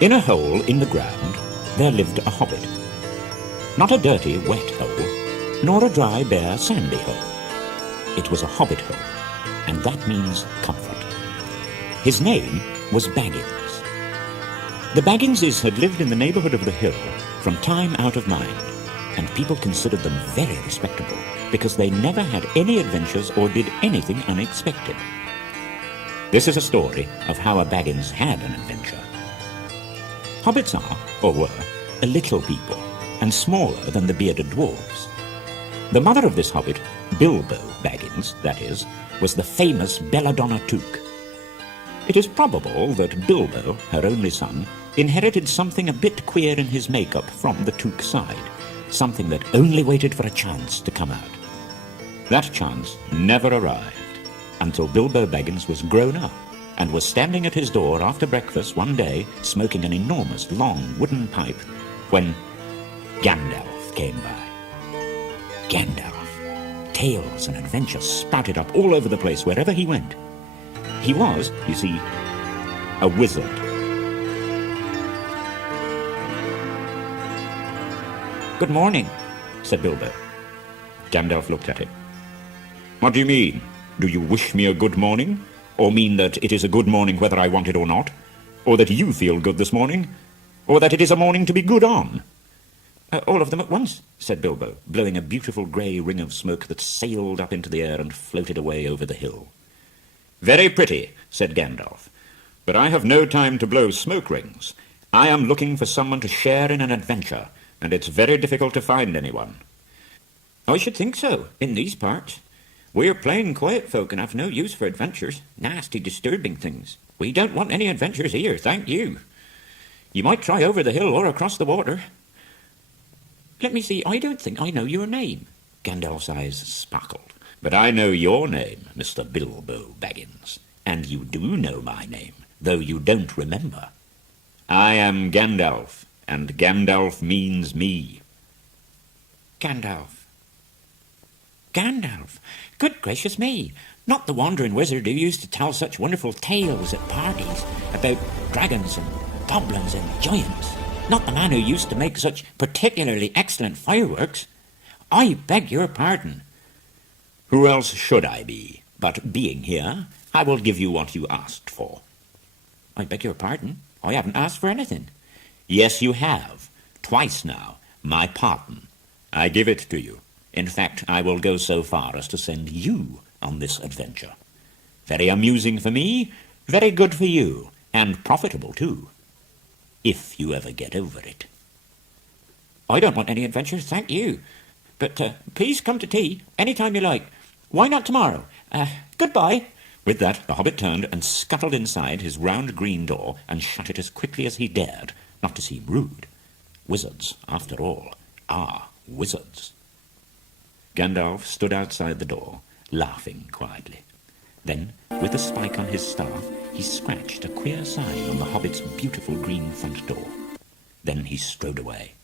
In a hole in the ground there lived a hobbit. Not a dirty, wet hole, nor a dry, bare, sandy hole. It was a hobbit hole, and that means comfort. His name was Baggins. The Bagginses had lived in the neighbourhood of the hill from time out of mind, and people considered them very respectable because they never had any adventures or did anything unexpected. This is a story of how a Baggins had an adventure. Hobbits are, or were, a little people, and smaller than the bearded dwarves. The mother of this hobbit, Bilbo Baggins, that is, was the famous Belladonna Took. It is probable that Bilbo, her only son, inherited something a bit queer in his makeup from the Took side, something that only waited for a chance to come out. That chance never arrived until Bilbo Baggins was grown up and was standing at his door after breakfast one day, smoking an enormous, long wooden pipe, when Gandalf came by. Gandalf. Tales and adventures sprouted up all over the place wherever he went. He was, you see, a wizard. "Good morning," said Bilbo. Gandalf looked at him. "What do you mean? Do you wish me a good morning? Or mean that it is a good morning whether I want it or not? Or that you feel good this morning? Or that it is a morning to be good on?" "All of them at once," said Bilbo, blowing a beautiful grey ring of smoke that sailed up into the air and floated away over the hill. "Very pretty," said Gandalf, "but I have no time to blow smoke rings. I am looking for someone to share in an adventure, and it's very difficult to find anyone." "I should think so, in these parts. We're plain quiet folk and have no use for adventures, nasty, disturbing things. We don't want any adventures here, thank you. You might try over the hill or across the water." "Let me see, I don't think I know your name." Gandalf's eyes sparkled. "But I know your name, Mr. Bilbo Baggins, and you do know my name, though you don't remember. I am Gandalf, and Gandalf means me." "Gandalf. Gandalf. Good gracious me. Not the wandering wizard who used to tell such wonderful tales at parties about dragons and goblins and giants. Not the man who used to make such particularly excellent fireworks. I beg your pardon." "Who else should I be? But being here, I will give you what you asked for." "I beg your pardon? I haven't asked for anything." "Yes, you have. Twice now. My pardon. I give it to you. In fact, I will go so far as to send you on this adventure. Very amusing for me, very good for you, and profitable too, if you ever get over it." "I don't want any adventures, thank you. But please come to tea any time you like. Why not tomorrow? Goodbye." With that, the hobbit turned and scuttled inside his round green door and shut it as quickly as he dared, not to seem rude. Wizards, after all, are wizards. Gandalf stood outside the door, laughing quietly. Then, with a spike on his staff, he scratched a queer sign on the hobbit's beautiful green front door. Then he strode away.